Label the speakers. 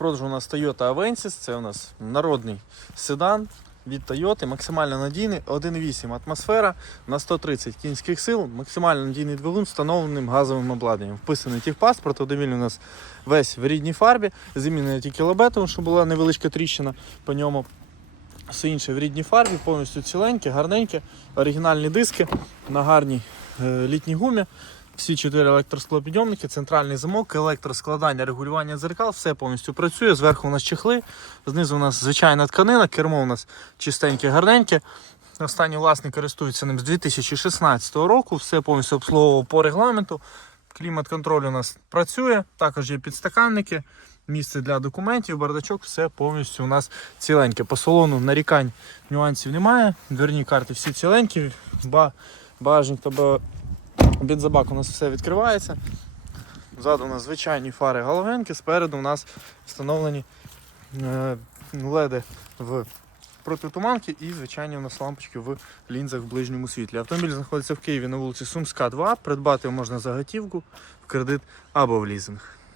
Speaker 1: продажу у нас Toyota Avensis, це у нас народний седан від Toyota, максимально надійний, 1.8 атмосфера на 130 кінських сил, максимально надійний двигун встановленим газовим обладнанням. Вписаний техпаспорт, автомобіль у нас весь в рідній фарбі, замінено тільки лобетом, щоб була невеличка тріщина по ньому. Все інше в рідній фарбі, повністю ціленьке, гарненьке, оригінальні диски на гарній літній гумі. Всі чотири електросклопідйомники, центральний замок, електроскладання, регулювання дзеркал, все повністю працює. Зверху у нас чехли, знизу у нас звичайна тканина, кермо у нас чистеньке, гарненьке. Останній власник користується ним з 2016 року, все повністю обслуговував по регламенту. Клімат-контроль у нас працює, також є підстаканники, місце для документів, бардачок, все повністю у нас ціленьке. По салону нарікань нюансів немає. Дверні карти всі ціленькі, ба, багажник та ба- бензобак у нас все відкривається. Ззаду у нас звичайні фари галогенки, спереду у нас встановлені е, леди в протитуманки і звичайні у нас лампочки в лінзах в ближньому світлі. Автомобіль знаходиться в Києві на вулиці Сумська, 2. Придбати можна за готівку, в кредит або в лізинг.